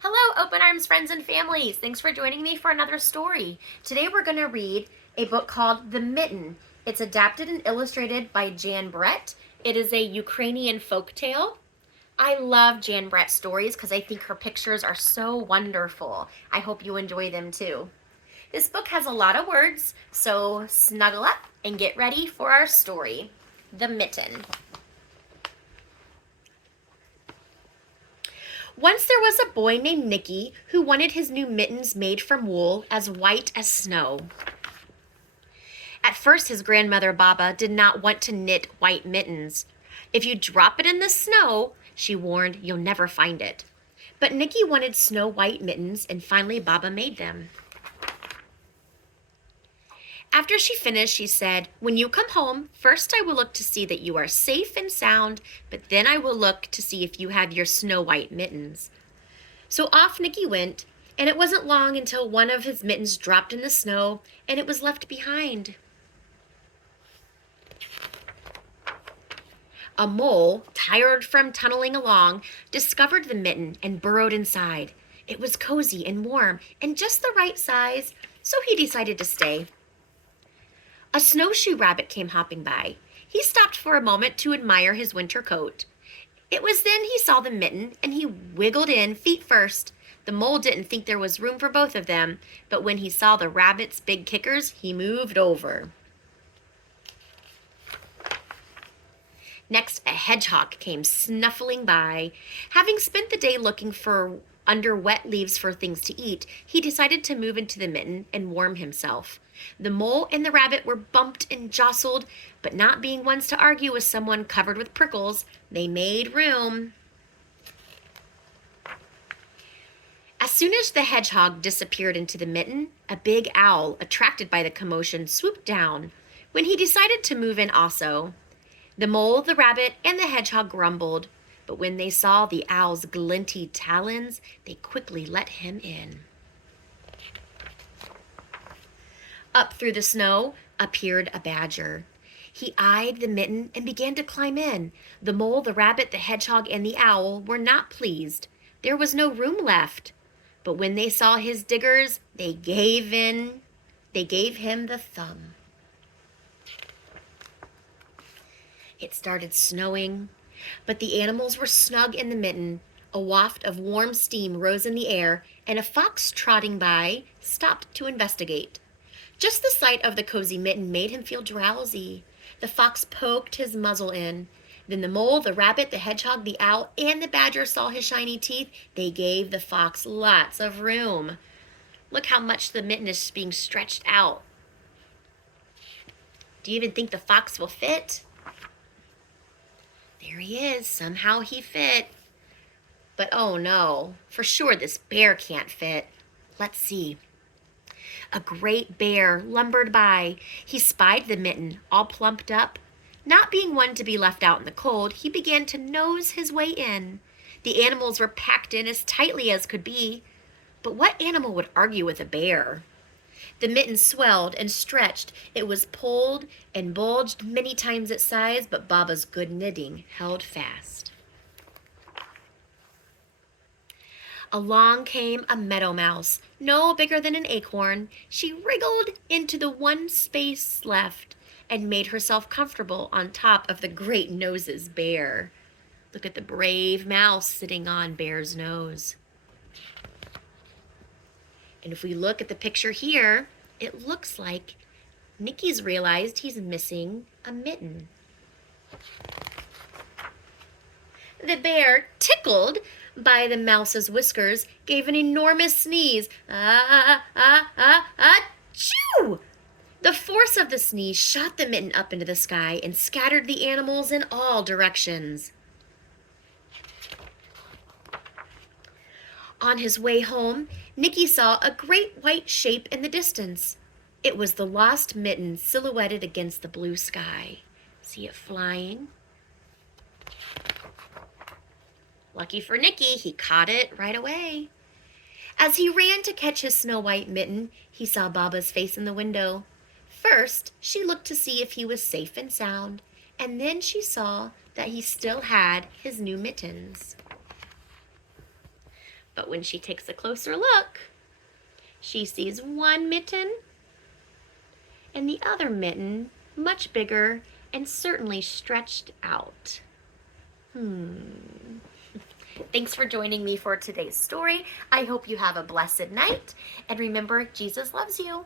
Hello, Open Arms friends and families. Thanks for joining me for another story. Today we're going to read a book called The Mitten. It's adapted and illustrated by Jan Brett. It is a Ukrainian folk tale. I love Jan Brett stories because I think her pictures are so wonderful. I hope you enjoy them too. This book has a lot of words, so snuggle up and get ready for our story. The Mitten. Once there was a boy named Nicky who wanted his new mittens made from wool as white as snow. At first, his grandmother Baba did not want to knit white mittens. If you drop it in the snow, she warned, you'll never find it. But Nicky wanted snow white mittens, and finally Baba made them. After she finished, she said, "When you come home, first I will look to see that you are safe and sound, but then I will look to see if you have your snow white mittens." So off Nicky went, and it wasn't long until one of his mittens dropped in the snow and it was left behind. A mole, tired from tunneling along, discovered the mitten and burrowed inside. It was cozy and warm and just the right size, so he decided to stay. A snowshoe rabbit came hopping by. He stopped for a moment to admire his winter coat. It was then he saw the mitten and he wiggled in feet first. The mole didn't think there was room for both of them, but when he saw the rabbit's big kickers, he moved over. Next, a hedgehog came snuffling by. Having spent the day looking for under wet leaves for things to eat, he decided to move into the mitten and warm himself. The mole and the rabbit were bumped and jostled, but not being ones to argue with someone covered with prickles, they made room. As soon as the hedgehog disappeared into the mitten, a big owl, attracted by the commotion, swooped down. When he decided to move in also, the mole, the rabbit, and the hedgehog grumbled, but when they saw the owl's glinty talons, they quickly let him in. Up through the snow appeared a badger. He eyed the mitten and began to climb in. The mole, the rabbit, the hedgehog, and the owl were not pleased. There was no room left. But when they saw his diggers, they gave in. They gave him the thumb. It started snowing, but the animals were snug in the mitten. A waft of warm steam rose in the air, and a fox trotting by stopped to investigate. Just the sight of the cozy mitten made him feel drowsy. The fox poked his muzzle in. Then the mole, the rabbit, the hedgehog, the owl, and the badger saw his shiny teeth. They gave the fox lots of room. Look how much the mitten is being stretched out. Do you even think the fox will fit? There he is. Somehow he fit. But oh no, for sure this bear can't fit. Let's see. A great bear lumbered by. He spied the mitten, all plumped up. Not being one to be left out in the cold, he began to nose his way in. The animals were packed in as tightly as could be. But what animal would argue with a bear? The mitten swelled and stretched. It was pulled and bulged many times its size, but Baba's good knitting held fast. Along came a meadow mouse, no bigger than an acorn. She wriggled into the one space left and made herself comfortable on top of the great nose's bear. Look at the brave mouse sitting on Bear's nose. And if we look at the picture here, it looks like Nicky's realized he's missing a mitten. The bear, tickled by the mouse's whiskers, gave an enormous sneeze. Achoo! The force of the sneeze shot the mitten up into the sky and scattered the animals in all directions. On his way home, Nicky saw a great white shape in the distance. It was the lost mitten silhouetted against the blue sky. See it flying? Lucky for Nicky, he caught it right away. As he ran to catch his snow white mitten, he saw Baba's face in the window. First, she looked to see if he was safe and sound, and then she saw that he still had his new mittens. But when she takes a closer look, she sees one mitten and the other mitten much bigger and certainly stretched out. Thanks for joining me for today's story. I hope you have a blessed night. And remember, Jesus loves you.